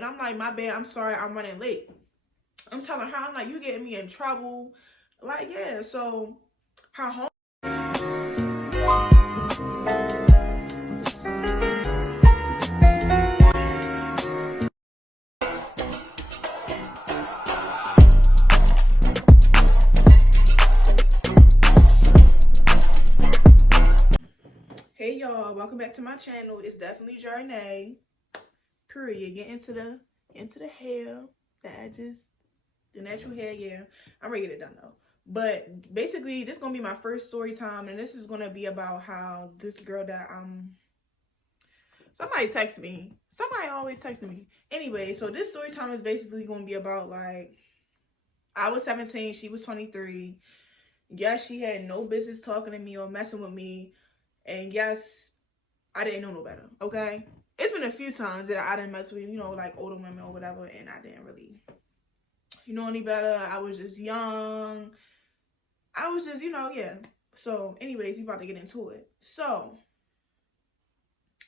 And I'm like, my bad, I'm sorry, I'm running late. I'm telling her, I'm like, you getting me in trouble. Like, yeah, so her home. Hey y'all, welcome back to my channel. It's definitely Journey. Period. Get into the hair, the natural hair. Yeah, I'm ready to get it done though. But basically, this is gonna be my first story time, and this is gonna be about how this girl that somebody text me. Somebody always texting me. Anyway, so this story time is basically gonna be about, like, I was 17, she was 23. Yes, she had no business talking to me or messing with me. And yes, I didn't know no better, okay? It's been a few times that I didn't mess with, like older women or whatever, and I didn't really know any better. I was just young. I was just, yeah. So, anyways, we about to get into it. So,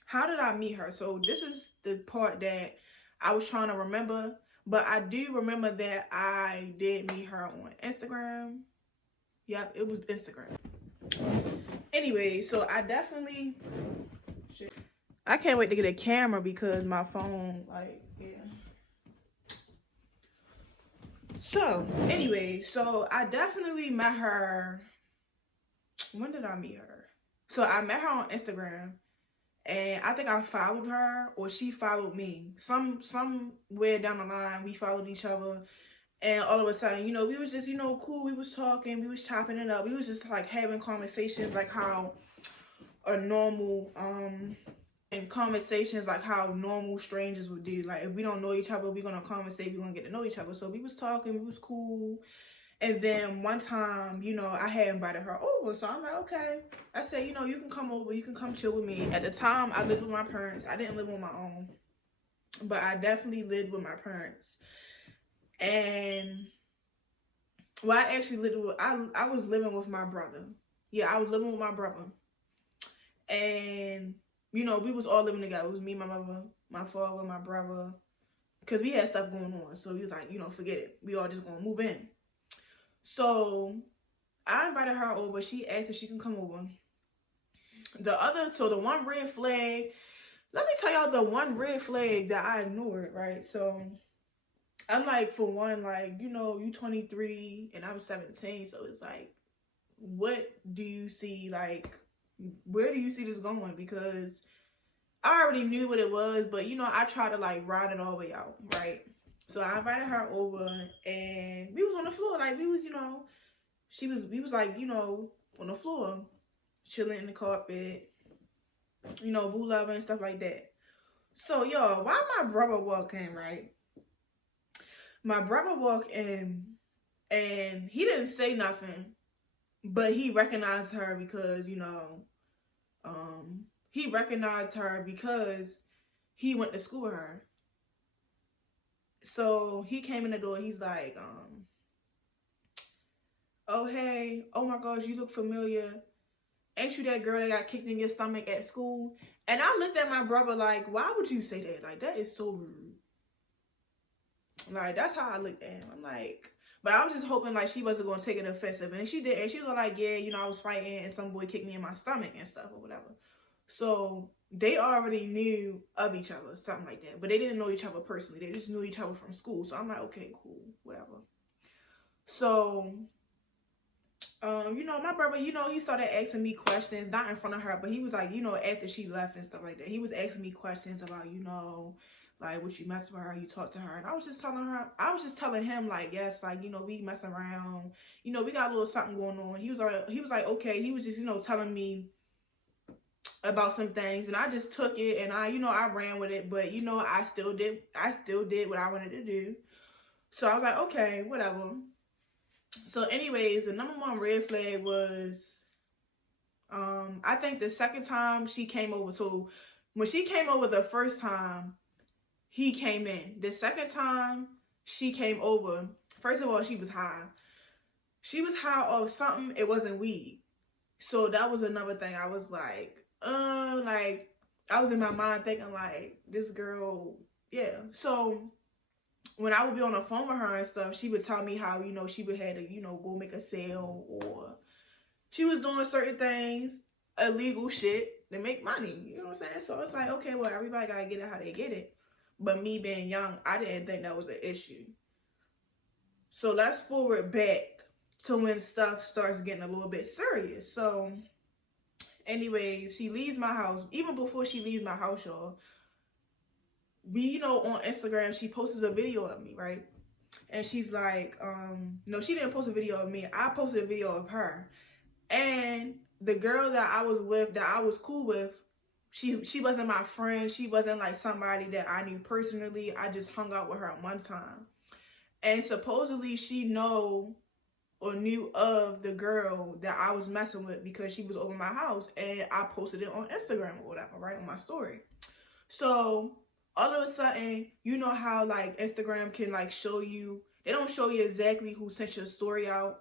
how did I meet her? So, this is the part that I was trying to remember, but I do remember that I did meet her on Instagram. Yep, it was Instagram. Anyway, so I definitely, I can't wait to get a camera because my phone, like, yeah. So, anyway, so I definitely met her. When did I meet her? So I met her on Instagram, and I think I followed her or she followed me. Somewhere down the line, we followed each other. And all of a sudden, we was just, cool. We was talking. We was chopping it up. We was just, like, having conversations like how a normal, and conversations like how normal strangers would do. Like, if we don't know each other, we're going to conversate. We're going to get to know each other. So we was talking. We was cool. And then one time, I had invited her over. So I'm like, okay. I said, you can come over. You can come chill with me. At the time, I lived with my parents. I didn't live on my own. But I definitely lived with my parents. And, well, I actually lived with, I was living with my brother. Yeah, I was living with my brother. And, we was all living together. It was me, my mother, my father, my brother. Because we had stuff going on. So we was like, forget it. We all just going to move in. So I invited her over. She asked if she can come over. The one red flag, let me tell y'all the one red flag that I ignored, right? So I'm like, for one, like, you 23 and I'm 17. So it's like, what do you see? Like, where do you see this going? Because I already knew what it was, but, I tried to, like, ride it all the way out, right? So I invited her over, and we was on the floor. Like, we was, we was like, on the floor, chilling in the carpet, boo loving and stuff like that. So, y'all, why my brother walk in, right? My brother walked in, and he didn't say nothing, but he recognized her because, he recognized her because he went to school with her. So he came in the door. He's like, oh, hey, oh my gosh, you look familiar. Ain't you that girl that got kicked in your stomach at school? And I looked at my brother like, why would you say that? Like, that is so rude. Like, that's how I looked at him. I'm like, but I was just hoping, like, she wasn't going to take it offensive. And she did. And she was like, yeah, I was fighting and some boy kicked me in my stomach and stuff or whatever. So they already knew of each other, something like that. But they didn't know each other personally. They just knew each other from school. So I'm like, okay, cool, whatever. So, my brother, he started asking me questions, not in front of her, but he was like, after she left and stuff like that, he was asking me questions about, like, would you mess with her, you talk to her. And I was just telling him, like, yes, like, we mess around, we got a little something going on. He was like, okay. He was just, telling me about some things, and I just took it, and I ran with it, but I still did what I wanted to do. So I was like, okay, whatever. So anyways, the number one red flag was, I think the second time she came over. So when she came over the first time, he came in. The second time she came over, first of all, she was high. She was high off something. It wasn't weed. So that was another thing. I was like, like, I was in my mind thinking, like, this girl, Yeah. So when I would be on the phone with her and stuff, she would tell me how, she would have to, go make a sale, or she was doing certain things, illegal shit, to make money. You know what I'm saying? So it's like, okay, well, everybody gotta get it how they get it. But me being young, I didn't think that was an issue. So let's forward back to when stuff starts getting a little bit serious. So anyways, she leaves my house. Even before she leaves my house, y'all, we, on Instagram, she posts a video of me, right? And she's like, no, she didn't post a video of me. I posted a video of her. And the girl that I was with, that I was cool with, she wasn't my friend. She wasn't like somebody that I knew personally. I just hung out with her one time. And supposedly she knew of the girl that I was messing with because she was over my house. And I posted it on Instagram or whatever, right, on my story. So all of a sudden, you know how like Instagram can like show you, they don't show you exactly who sent your story out,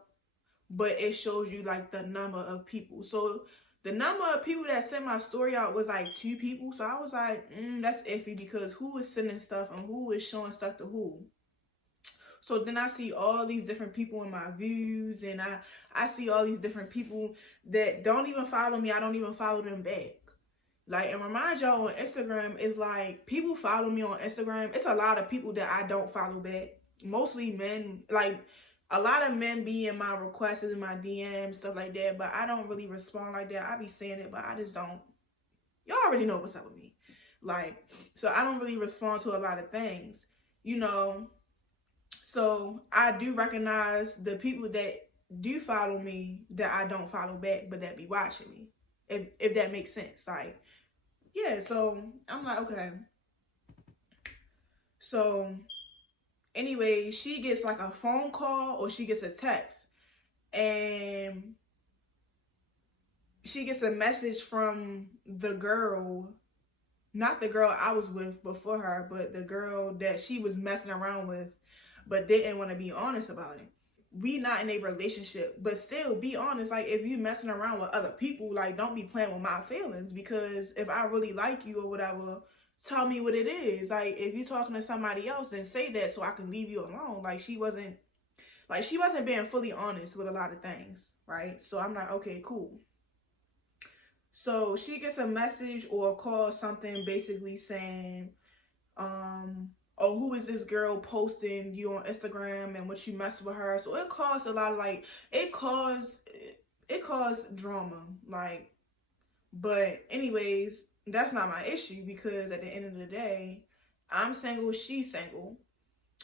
but it shows you like the number of people. So the number of people that sent my story out was like 2 people. So I was like, that's iffy, because who is sending stuff and who is showing stuff to who? So then I see all these different people in my views, and I see all these different people that don't even follow me. I don't even follow them back. Like, and remind y'all, on Instagram, it's like, people follow me on Instagram. It's a lot of people that I don't follow back. Mostly men. Like, a lot of men be in my requests, in my DMs, stuff like that. But I don't really respond like that. I be saying it, but I just don't. Y'all already know what's up with me. Like, so I don't really respond to a lot of things. So I do recognize the people that do follow me that I don't follow back, but that be watching me. If that makes sense. Like, yeah, so I'm like, okay. So anyway, she gets like a phone call or she gets a text, and she gets a message from the girl, not the girl I was with before her, but the girl that she was messing around with, but didn't want to be honest about it. We not in a relationship, but still be honest. Like, if you messing around with other people, like, don't be playing with my feelings, because if I really like you or whatever, tell me what it is. Like, if you're talking to somebody else, then say that so I can leave you alone. Like, she wasn't being fully honest with a lot of things, right? So I'm like, okay, cool. So she gets a message or a call, something basically saying, oh, who is this girl posting you on Instagram and what you mess with her? So it caused a lot of like, it caused drama. Like, but anyways, that's not my issue, because at the end of the day, I'm single, she's single.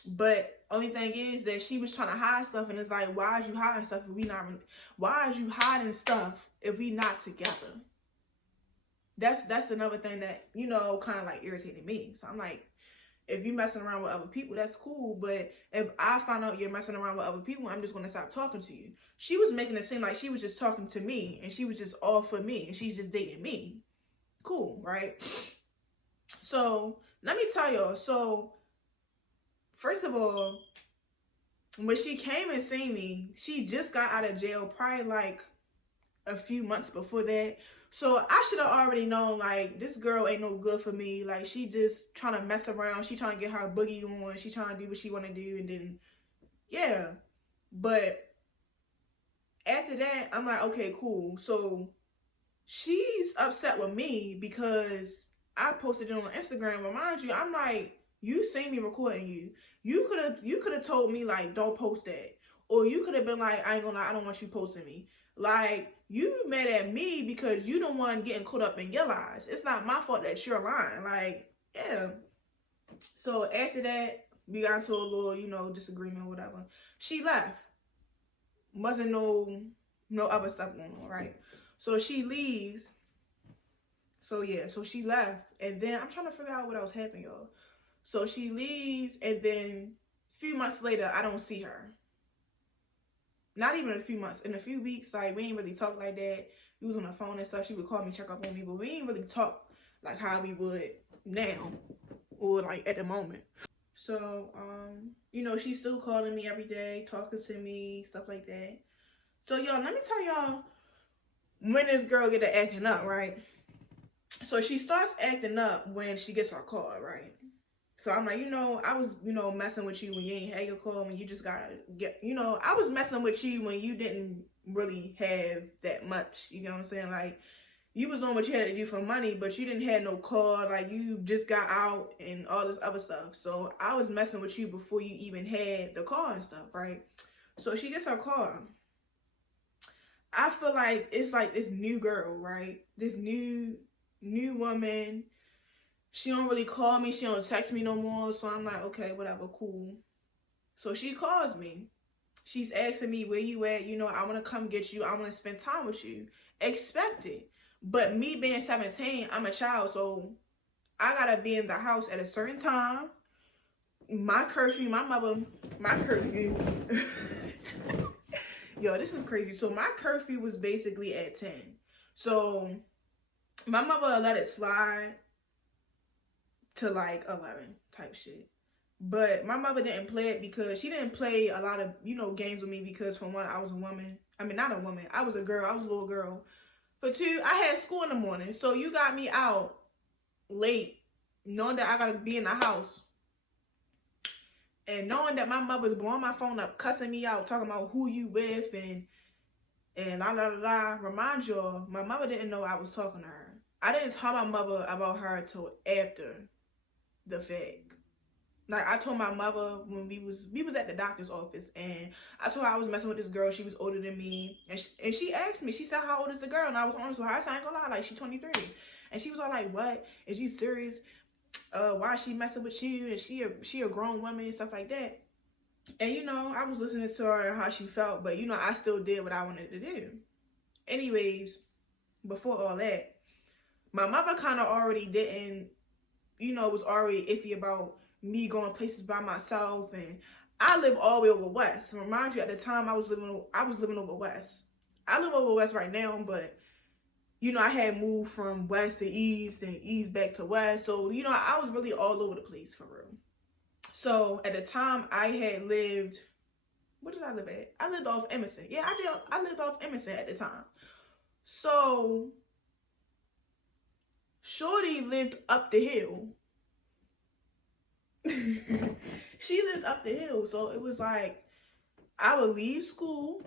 But only thing is that she was trying to hide stuff, and it's like, why is you hiding stuff if we not? Why is you hiding stuff if we not together? That's another thing that, kind of like irritated me. So I'm like, if you messing around with other people, that's cool. But if I find out you're messing around with other people, I'm just going to stop talking to you. She was making it seem like she was just talking to me, and she was just all for me, and she's just dating me. Cool, right? So let me tell y'all. So first of all, when she came and seen me, she just got out of jail probably like a few months before that. So I should have already known, like, this girl ain't no good for me. Like, she just trying to mess around. She trying to get her boogie on. She trying to do what she want to do. And then, yeah. But after that, I'm like, okay, cool. So she's upset with me because I posted it on Instagram. But mind you, I'm like, you seen me recording you. You could have told me, like, don't post that. Or you could have been like, I ain't gonna lie, I don't want you posting me. Like, you mad at me because you the one getting caught up in your lies. It's not my fault that you're lying. Like, yeah. So after that, we got into a little, disagreement or whatever. She left. Wasn't no other stuff going on, right? So she leaves. So yeah, so she left. And then I'm trying to figure out what else happened, y'all. So she leaves, and then a few months later, I don't see her. Not even a few months. In a few weeks, like, we ain't really talk like that. We was on the phone and stuff. She would call me, check up on me, but we ain't really talk like how we would now, or like at the moment. So, she's still calling me every day, talking to me, stuff like that. So, y'all, let me tell y'all when this girl get to acting up, right? So she starts acting up when she gets her call, right? So I'm like, I was, messing with you when you ain't had your car, when you just gotta get, I was messing with you when you didn't really have that much. You know what I'm saying? Like, you was doing what you had to do for money, but you didn't have no car. Like, you just got out and all this other stuff. So I was messing with you before you even had the car and stuff, right? So she gets her car. I feel like it's like this new girl, right? This new woman. She don't really call me. She don't text me no more. So I'm like, okay, whatever, cool. So she calls me. She's asking me, where you at? I want to come get you. I want to spend time with you. Expect it. But me being 17, I'm a child. So I got to be in the house at a certain time. My curfew. Yo, this is crazy. So my curfew was basically at 10. So my mother let it slide to like 11 type shit. But my mother didn't play it because she didn't play a lot of, games with me because, for one, I was a woman. I mean, not a woman. I was a girl. I was a little girl. For two, I had school in the morning. So you got me out late knowing that I got to be in the house. And knowing that my mother's blowing my phone up, cussing me out, talking about who you with and la la la. Remind y'all, my mother didn't know I was talking to her. I didn't tell my mother about her till after the fact. Like, I told my mother when we was at the doctor's office, and I told her I was messing with this girl. She was older than me, and she asked me. She said, "How old is the girl?" And I was honest with her. I said, "I ain't gonna lie, like, she's 23." And she was all like, "What? Is you serious? Why is she messing with you? And she a grown woman and stuff like that." And I was listening to her and how she felt, but I still did what I wanted to do. Anyways, before all that, my mother kind of already didn't, was already iffy about me going places by myself. And I live all the way over west. Remind you, at the time I was living over west. I live over west right now, but I had moved from west to east and east back to west. So, I was really all over the place for real. So at the time I had lived, where did I live at? I lived off Emerson. Yeah, I did. I lived off Emerson at the time. So Shorty lived up the hill. She lived up the hill. So it was like, I would leave school.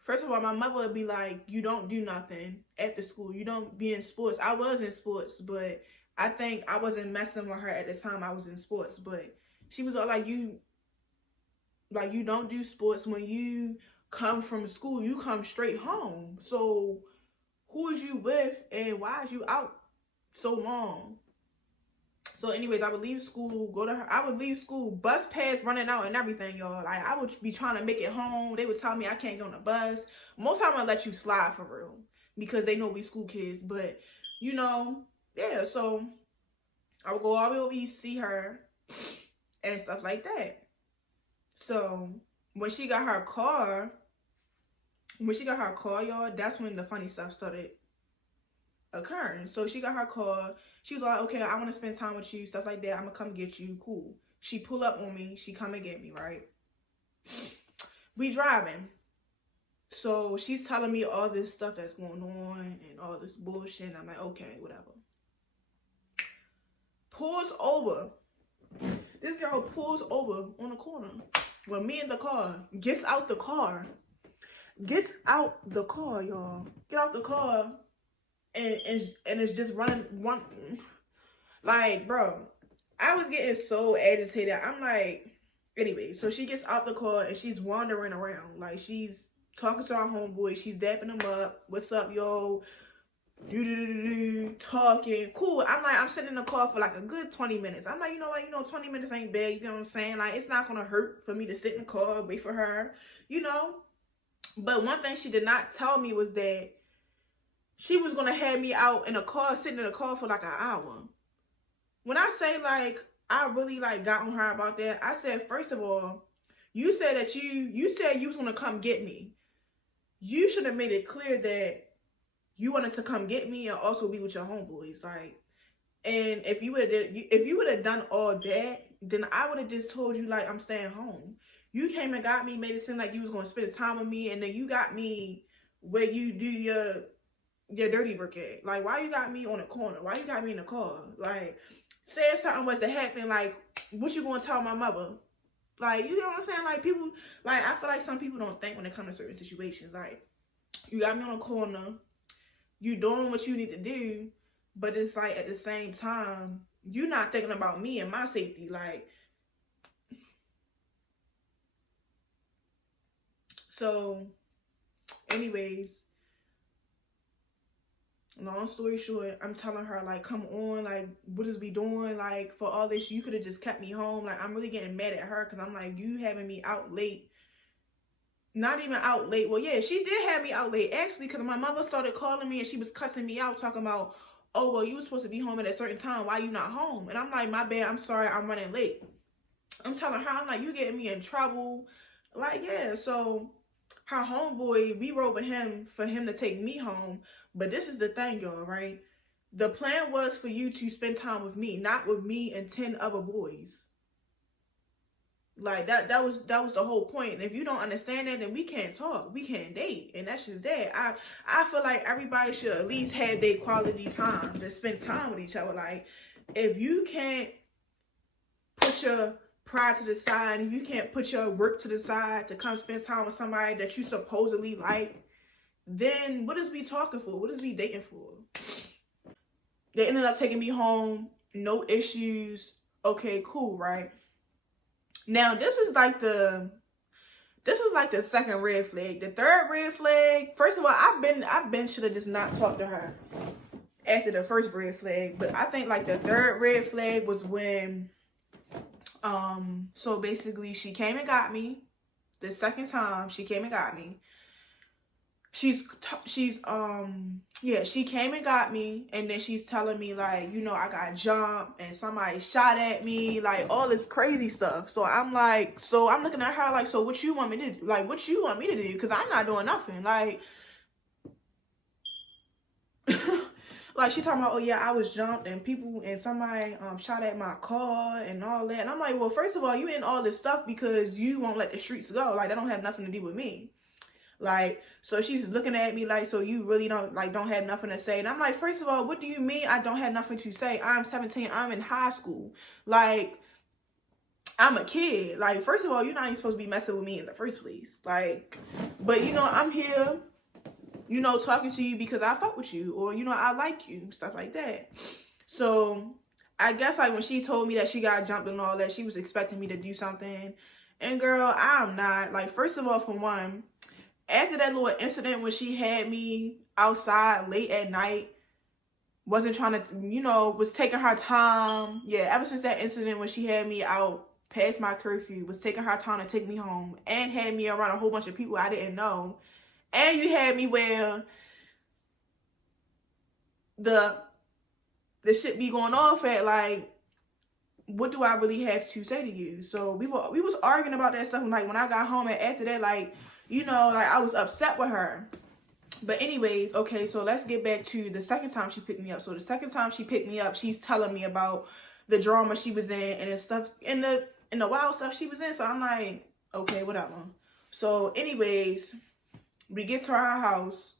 First of all, my mother would be like, you don't do nothing after school. You don't be in sports. I was in sports, but I think I wasn't messing with her at the time I was in sports. But she was all like, you don't do sports. When you come from school, you come straight home. So who is you with and why is you out so long? So anyways, I would leave school, go to her. I would leave school, bus pass running out and everything, y'all. Like, I would be trying to make it home. They would tell me I can't get on the bus. Most time I let you slide for real because they know we school kids. But, yeah, so I would go all the way over east, see her and stuff like that. So when she got her car, y'all, that's when the funny stuff started occurring. So she got her car. She was like, okay, I want to spend time with you, stuff like that. I'm gonna come get you. Cool. She pull up on me. She come and get me, right? We driving. So she's telling me all this stuff that's going on and all this bullshit. I'm like, okay, whatever. Pulls over. This girl pulls over on the corner with me in the car. Gets out the car. Gets out the car, y'all. Get out the car. And it's just running. Like, bro, I was getting so agitated. I'm like, anyway, so she gets out the car and she's wandering around. Like, she's talking to our homeboy. She's dapping him up. What's up, yo? Talking. Cool. I'm like, I'm sitting in the car for like a good 20 minutes. I'm like, you know what? 20 minutes ain't bad. You know what I'm saying? Like, it's not going to hurt for me to sit in the car, wait for her, But one thing she did not tell me was that she was going to have me out in a car, sitting in a car for like an hour. When I say, like, I really, like, got on her about that, I said, first of all, you said that you said you was going to come get me. You should have made it clear that you wanted to come get me and also be with your homeboys. Like, and if you would have done all that, then I would have just told you, like, I'm staying home. You came and got me, made it seem like you was going to spend time with me, and then you got me where you do your dirty work at. Like, why you got me on the corner? Why you got me in the car? Like, say something was to happen, like, what you gonna tell my mother? Like, you know what I'm saying? Like, people, like, I feel like some people don't think when it comes to certain situations. Like, you got me on a corner, you doing what you need to do, but it's like, at the same time, you not thinking about me and my safety. Like, so, anyways, long story short, I'm telling her, like, come on, like, what is we doing? Like, for all this, you could have just kept me home. Like, I'm really getting mad at her because I'm like, you having me out late. Not even out late. Well, yeah, she did have me out late, actually, because my mother started calling me and she was cussing me out, talking about, oh, well, you were supposed to be home at a certain time. Why you not home? And I'm like, my bad, I'm sorry, I'm running late. I'm telling her, I'm like, you getting me in trouble. Like, yeah, so her homeboy, we rode with him for him to take me home. But this is the thing, y'all, right? The plan was for you to spend time with me, not with me and 10 other boys. Like, that was the whole point. And if you don't understand that, then we can't talk. We can't date. And that's just that. I feel like everybody should at least have their quality time to spend time with each other. Like, if you can't put your pride to the side, if you can't put your work to the side to come spend time with somebody that you supposedly like, then what is we talking for? What is we dating for? They ended up taking me home, no issues. Okay, cool, right? Now this is like the second red flag. The third red flag, first of all, I've been should have just not talked to her after the first red flag. But I think like the third red flag was when so basically she came and got me. The second time she came and got me. She came and got me, and then she's telling me, like, you know, I got jumped and somebody shot at me, like all this crazy stuff. So I'm like, so I'm looking at her like, so what you want me to do? Like, what you want me to do? Because I'm not doing nothing. Like, like she talking about, oh yeah, I was jumped and somebody shot at my car and all that. And I'm like, well, first of all, you in all this stuff because you won't let the streets go. Like, that don't have nothing to do with me. Like, so she's looking at me like, so you really don't have nothing to say. And I'm like, first of all, what do you mean I don't have nothing to say? I'm 17. I'm in high school. Like, I'm a kid. Like, first of all, you're not even supposed to be messing with me in the first place. Like, but, you know, I'm here, you know, talking to you because I fuck with you. Or, you know, I like you. Stuff like that. So, I guess, like, when she told me that she got jumped and all that, she was expecting me to do something. And, girl, I'm not. Like, first of all, for one, after that little incident when she had me outside late at night, wasn't trying to, you know, was taking her time. Yeah, ever since that incident when she had me out past my curfew, was taking her time to take me home and had me around a whole bunch of people I didn't know. And you had me where the shit be going off at, like, what do I really have to say to you? So we was arguing about that stuff, like, when I got home, and after that, like, you know, like, I was upset with her. But anyways, okay, so let's get back to the second time she picked me up. So the second time she picked me up, she's telling me about the drama she was in and the stuff, in the wild stuff she was in. So I'm like, okay, whatever. So anyways, we get to our house.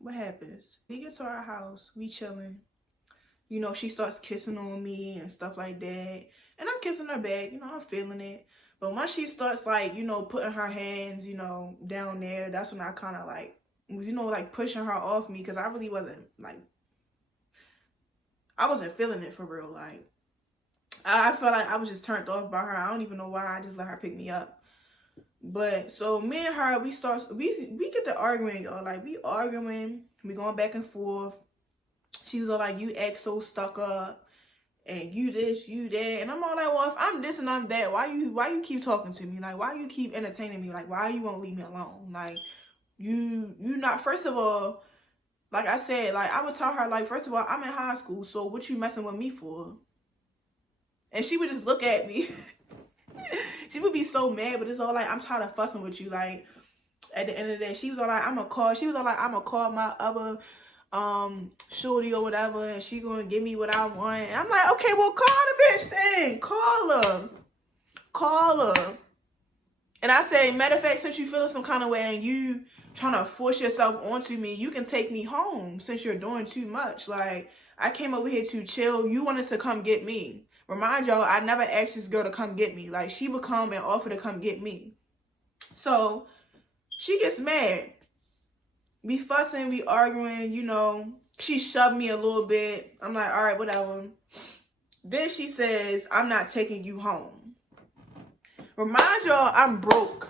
What happens? We get to our house, we chilling. You know, she starts kissing on me and stuff like that. And I'm kissing her back, you know, I'm feeling it. But once she starts, like, you know, putting her hands, you know, down there, that's when I kind of, like, was, you know, like, pushing her off me. Because I really wasn't, like, I wasn't feeling it for real. Like, I felt like I was just turned off by her. I don't even know why. I just let her pick me up. But, so, me and her, we get to arguing, y'all. Like, we arguing. We going back and forth. She was all like, you act so stuck up. And you this, you that. And I'm all like, well, if I'm this and I'm that, why you keep talking to me? Like, why you keep entertaining me? Like, why you won't leave me alone? Like, you not, first of all, like I said, like, I would tell her, like, first of all, I'm in high school, so what you messing with me for? And she would just look at me. She would be so mad, but it's all like, I'm tired of fussing with you. Like, at the end of the day, she was all like, I'm gonna call my other shorty or whatever, and she gonna give me what I want. And I'm like, okay, well, call the bitch then. Call her. And I say, matter of fact, since you feeling some kind of way and you trying to force yourself onto me, you can take me home since you're doing too much. Like, I came over here to chill. You wanted to come get me. Remind y'all, I never asked this girl to come get me. Like, she would come and offer to come get me. So, she gets mad. We fussing, we arguing, you know. She shoved me a little bit. I'm like, all right, whatever. Then she says, I'm not taking you home. Remind y'all, I'm broke.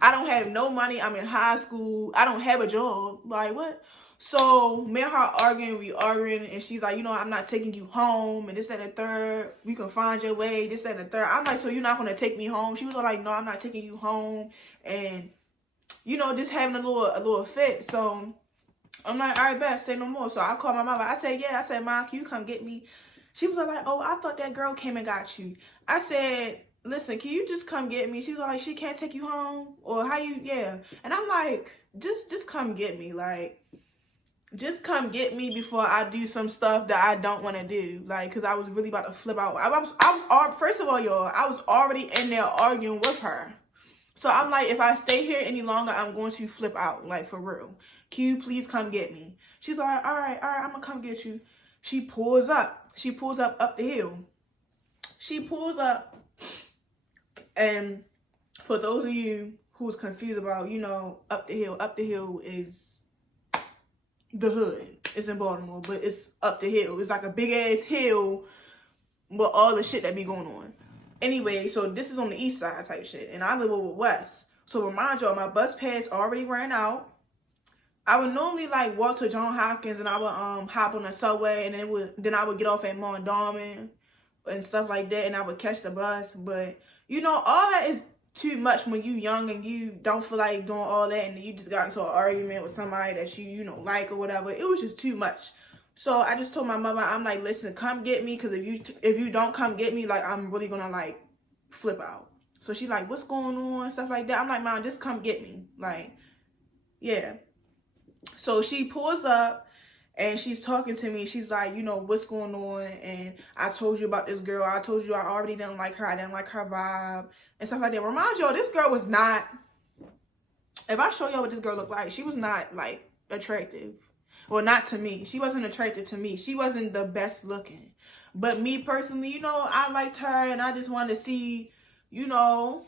I don't have no money. I'm in high school. I don't have a job. Like, what? So, me and her arguing, we arguing, and she's like, you know, I'm not taking you home, and this and the third. We can find your way, this and the third. I'm like, so you're not going to take me home? She was like, no, I'm not taking you home. And, you know, just having a little fit. So, I'm like, all right, bet, say no more. So, I called my mama. I said, yeah. I said, Mom, can you come get me? She was like, oh, I thought that girl came and got you. I said, listen, can you just come get me? She was like, she can't take you home? Or how you, yeah. And I'm like, just come get me. Like, just come get me before I do some stuff that I don't want to do. Like, because I was really about to flip out. First of all, y'all, I was already in there arguing with her. So I'm like, if I stay here any longer, I'm going to flip out. Like, for real. Can you please come get me? She's like, all right, I'm going to come get you. She pulls up. She pulls up the hill. She pulls up. And for those of you who's confused about, you know, up the hill is the hood. It's in Baltimore, but it's up the hill. It's like a big ass hill with all the shit that be going on. Anyway, so this is on the east side type shit, and I live over west. So remind y'all, my bus pass already ran out. I would normally like walk to John Hopkins, and I would hop on the subway, and then I would get off at Mondawmin and stuff like that, and I would catch the bus. But you know, all that is too much when you young and you don't feel like doing all that, and you just got into an argument with somebody that you know, like or whatever. It was just too much. So I just told my mother, I'm like, listen, come get me, because if you don't come get me, like, I'm really gonna like flip out. So she's like, what's going on, stuff like that. I'm like, Mom, just come get me. Like, yeah. So she pulls up and she's talking to me. She's like, you know, what's going on? And I told you about this girl. I told you I already didn't like her. I didn't like her vibe and stuff like that. Remind y'all, this girl was not, if I show y'all what this girl looked like, she was not like attractive. Well, not to me. She wasn't attractive to me. She wasn't the best looking. But me personally, you know, I liked her, and I just wanted to see, you know,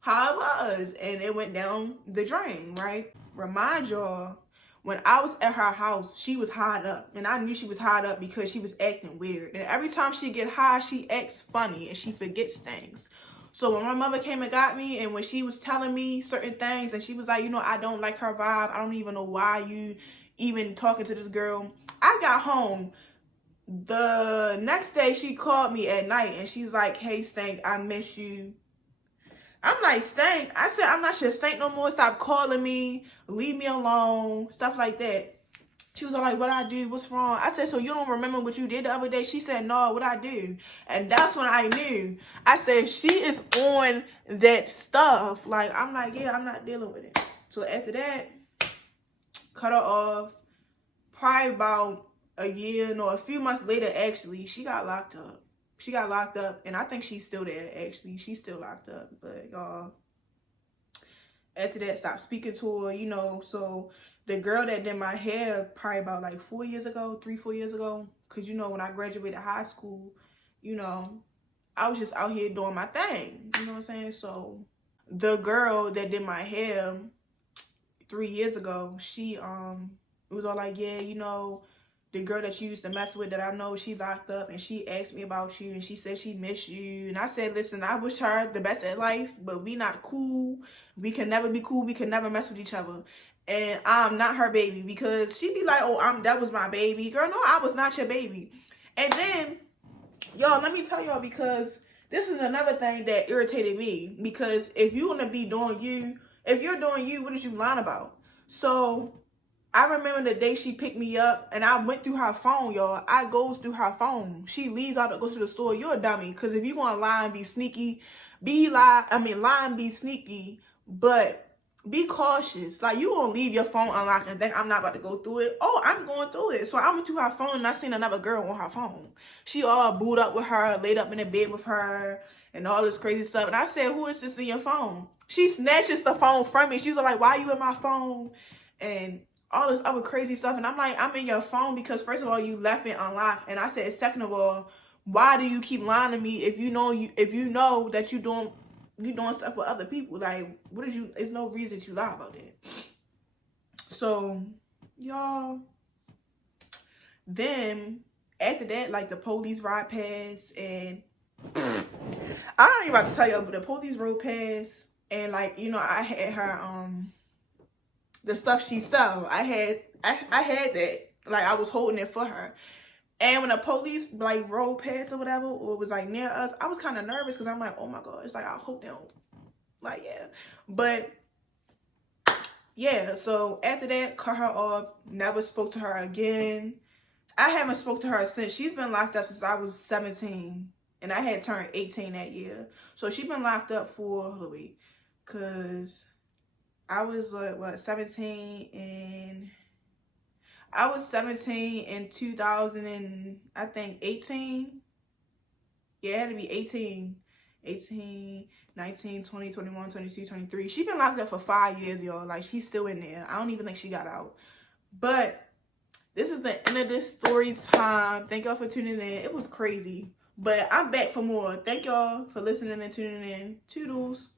how it was. And it went down the drain, right? Remind y'all, when I was at her house, she was high up. And I knew she was high up because she was acting weird. And every time she get high, she acts funny and she forgets things. So when my mother came and got me, and when she was telling me certain things, and she was like, you know, I don't like her vibe. I don't even know why you even talking to this girl. I got home. The next day, she called me at night, and she's like, hey, Stank, I miss you. I'm like, Stank? I said, I'm not your Stank no more. Stop calling me. Leave me alone. Stuff like that. She was all like, what I do? What's wrong? I said, so you don't remember what you did the other day? She said, no, what I do? And that's when I knew. I said, she is on that stuff. Like, I'm like, yeah, I'm not dealing with it. So after that, cut her off. Probably about a few months later, actually, she got locked up. She got locked up, and I think she's still there, actually. She's still locked up, but y'all, after that, stopped speaking to her, you know. So the girl that did my hair probably about like 4 years ago, 3-4 years ago, because, you know, when I graduated high school, you know, I was just out here doing my thing, you know what I'm saying? So the girl that did my hair 3 years ago, she, it was all like, yeah, you know, the girl that you used to mess with that I know, she locked up, and she asked me about you, and she said she missed you. And I said, listen, I wish her the best at life, but we not cool. We can never be cool. We can never mess with each other. And I'm not her baby, because she'd be like, oh, that was my baby. Girl, no, I was not your baby. And then, y'all, let me tell y'all, because this is another thing that irritated me. Because if you want to be doing you, if you're doing you, what is you lying about? So I remember the day she picked me up, and I went through her phone, y'all. I goes through her phone. She leaves out to go to the store. You're a dummy, because if you want to lie and be sneaky, lie and be sneaky, but be cautious. Like, you gonna leave your phone unlocked and think I'm not about to go through it. Oh, I'm going through it. So I went through her phone, and I seen another girl on her phone. She all booed up with her, laid up in the bed with her, and all this crazy stuff. And I said, who is this in your phone? She snatches the phone from me. She was like, why are you in my phone? And all this other crazy stuff. And I'm like, I'm in your phone because first of all, you left it unlocked. And I said, second of all, why do you keep lying to me if you know that you doing stuff with other people? Like, what did you? There's no reason to lie about that. So, y'all. Then after that, like the police ride past, and I don't even about to tell y'all, but the police rode past, and like, you know, I had her the stuff she sell. I had that. Like, I was holding it for her. And when the police like rode past or whatever, or was like near us, I was kind of nervous because I'm like, oh my god, it's like, I hope they don't, like, yeah. But yeah, so after that, cut her off, never spoke to her again. I haven't spoke to her since. She's been locked up since I was 17. And I had turned 18 that year. So she's been locked up for, hold on, wait. Because I was, like, what, 17 and... I was 17 in 2000 and, I think, 18. Yeah, it had to be 18. 18, 19, 20, 21, 22, 23. She's been locked up for 5 years, y'all. Like, she's still in there. I don't even think she got out. But... this is the end of this story time. Thank y'all for tuning in. It was crazy. But I'm back for more. Thank y'all for listening and tuning in. Toodles.